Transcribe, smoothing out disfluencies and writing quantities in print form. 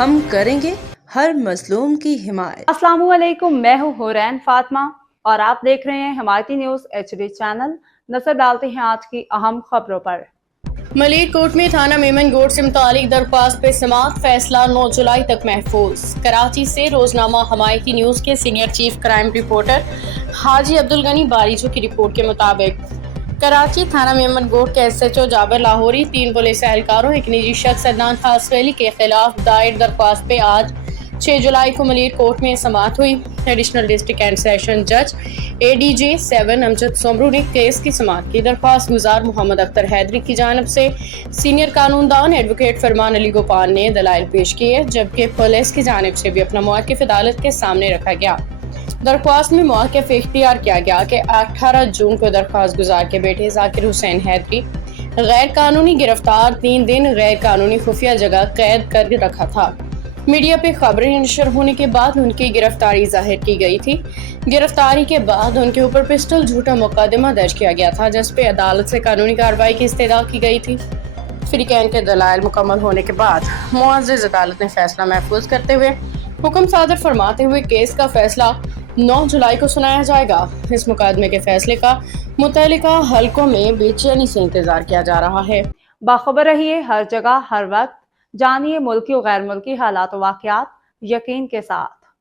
ہم کریں گے ہر مظلوم کی حمایت۔ السلام علیکم، میں ہوں حورین فاطمہ اور آپ دیکھ رہے ہیں حمایتی نیوز HD چینل۔ نظر ڈالتے ہیں آج کی اہم خبروں پر۔ ملیر کوٹ میں تھانہ میمن گوٹ سے متعلق درخواست پہ سماعت، فیصلہ 9 جولائی تک محفوظ۔ کراچی سے روزنامہ حمایتی نیوز کے سینئر چیف کرائم رپورٹر حاجی عبدالغنی باریچو کی رپورٹ کے مطابق کراچی تھانہ میمن گوٹ کے SHO جابر لاہوری، 3 پولیس اہلکاروں، ایک نجی شخص عدنان خاصویلی کے خلاف دائر درخواست پہ آج 6 جولائی کو ملیر کورٹ میں سماعت ہوئی۔ ایڈیشنل ڈسٹرکٹ اینڈ سیشن جج ADJ 7 امجد سمرو نے کیس کی سماعت کی۔ درخواست گزار محمد اختر حیدری کی جانب سے سینئر قانون دان ایڈوکیٹ فرمان علی گوپال نے دلائل پیش کیے، جبکہ پولیس کی جانب سے بھی اپنا موقف عدالت کے سامنے رکھا گیا۔ درخواست میں موقف اختیار کیا گیا کہ 18 جون کو درخواست گزار کے بیٹے ذاکر حسین حیدری غیر قانونی گرفتار 3 دن غیر قانونی خفیہ جگہ قید کر رکھا تھا۔ میڈیا پہ خبریں نشر ہونے کے بعد ان کی گرفتاری ظاہر کی گئی تھی۔ گرفتاری کے بعد ان کے اوپر پسٹل جھوٹا مقدمہ درج کیا گیا تھا، جس پہ عدالت سے قانونی کارروائی کی استدعا کی گئی تھی۔ فریقین کے دلائل مکمل ہونے کے بعد معزز عدالت نے فیصلہ محفوظ کرتے ہوئے حکم صادر فرماتے ہوئے کیس کا فیصلہ 9 جولائی کو سنایا جائے گا۔ اس مقدمے کے فیصلے کا متعلقہ حلقوں میں بے چینی سے انتظار کیا جا رہا ہے۔ باخبر رہیے ہر جگہ ہر وقت، جانیے ملکی و غیر ملکی حالات و واقعات یقین کے ساتھ۔